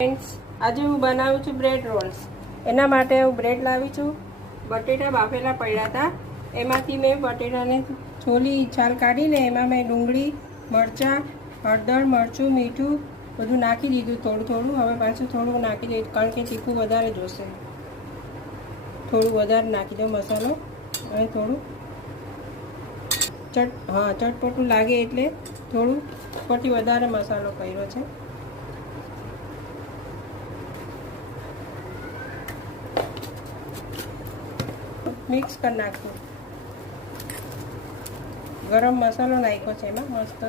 Friends, આજે હું બનાવું છું બ્રેડ રોલ્સ. એના માટે હું બ્રેડ લાવી છું. બટેટા બાફેલા પડ્યા હતા, એમાંથી મેં બટેટાને છોલી છાલ કાઢીને એમાં મેં ડુંગળી, મરચાં, હળદર, મરચું, મીઠું બધું નાખી દીધું થોડું થોડું. હવે પાછું થોડું નાખી દઈશ કારણ કે તીખું વધારે જોશે. થોડું વધારે નાખી દો મસાલો અને થોડું ચટપટું લાગે એટલે થોડું ઉપરથી વધારે મસાલો કર્યો છે. મિક્સ કરી નાખું. ગરમ મસાલો નાખ્યો છે એમાં મસ્ત.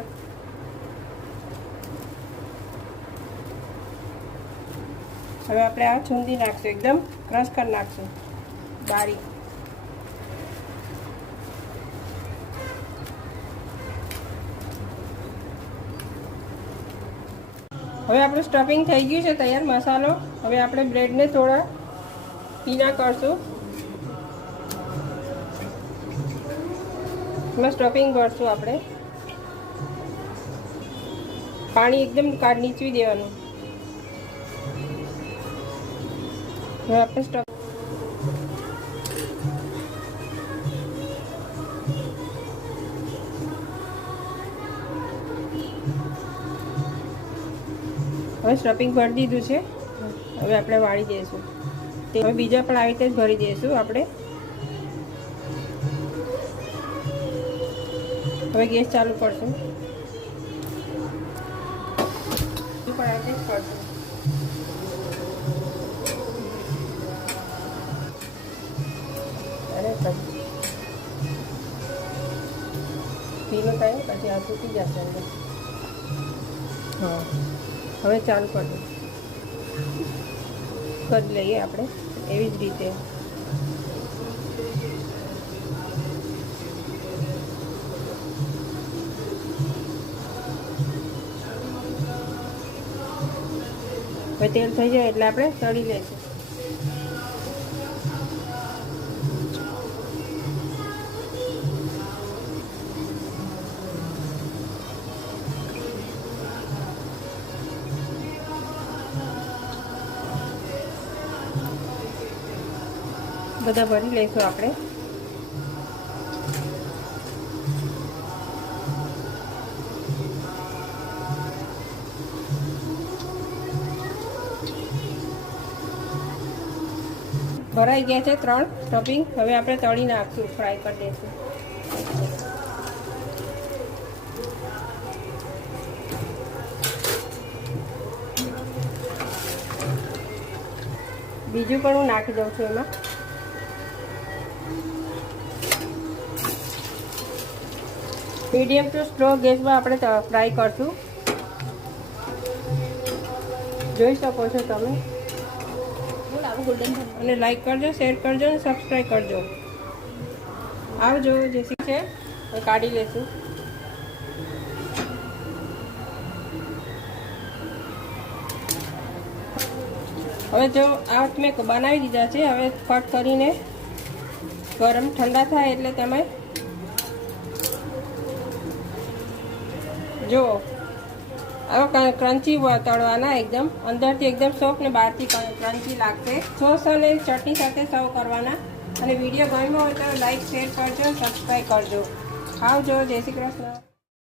હવે આપણે આ છૂંદી નાખશું, એકદમ ક્રશ કરી નાખશું બારીક. હવે આપણું સ્ટફિંગ થઈ ગયું છે તૈયાર મસાલો. હવે આપણે બ્રેડને થોડા પીના કરશું. એમાં સ્ટફિંગ ભરશું આપણે. પાણી એકદમ નીચવી દેવાનું. હવે આપણે સ્ટફિંગ ભરી દીધું છે. હવે આપણે વાળી દઈશું. હવે બીજા પણ આવી રીતે જ ભરી દઈશું આપણે. હવે ગેસ ચાલુ કરશું. પીલો થાય પછી આ સૂકી જશે અંદર. હા, હવે ચાલુ કરી લઈએ આપણે એવી જ રીતે. હવે તેલ થઈ જાય એટલે આપણે તળી લઈશું. બધા ભરી લઈશું આપણે. ભરાઈ ગયા છે 3 સ્ટફિંગ. હવે આપણે તળી નાખશું, ફ્રાય કરી દઈશું. બીજું પણ હું નાખી દઉં છું એમાં. મીડિયમ ટુ સ્લો ગેસમાં આપણે ફ્રાય કરશું. જોઈ શકો છો તમે. અને લાઈક કરજો, શેર કરજો અને સબસ્ક્રાઈબ કરજો. આવજો. જે છે કાઢી લેશું. હવે જો આ મેં બનાવી દીધા છે. હવે કટ કરીને ગરમ ઠંડા થાય એટલે તમે જો આવા ક્રન્ચી તળવાના. એકદમ અંદરથી એકદમ સોફ્ટ ને બહારથી ક્રન્ચી લાગશે. સોસ અને ચટણી સાથે સર્વ કરવાના. અને વિડીયો ગમ્યો હોય તો લાઈક, શેર કરજો, સબસ્ક્રાઈબ કરજો. આવજો. જય શ્રી કૃષ્ણ.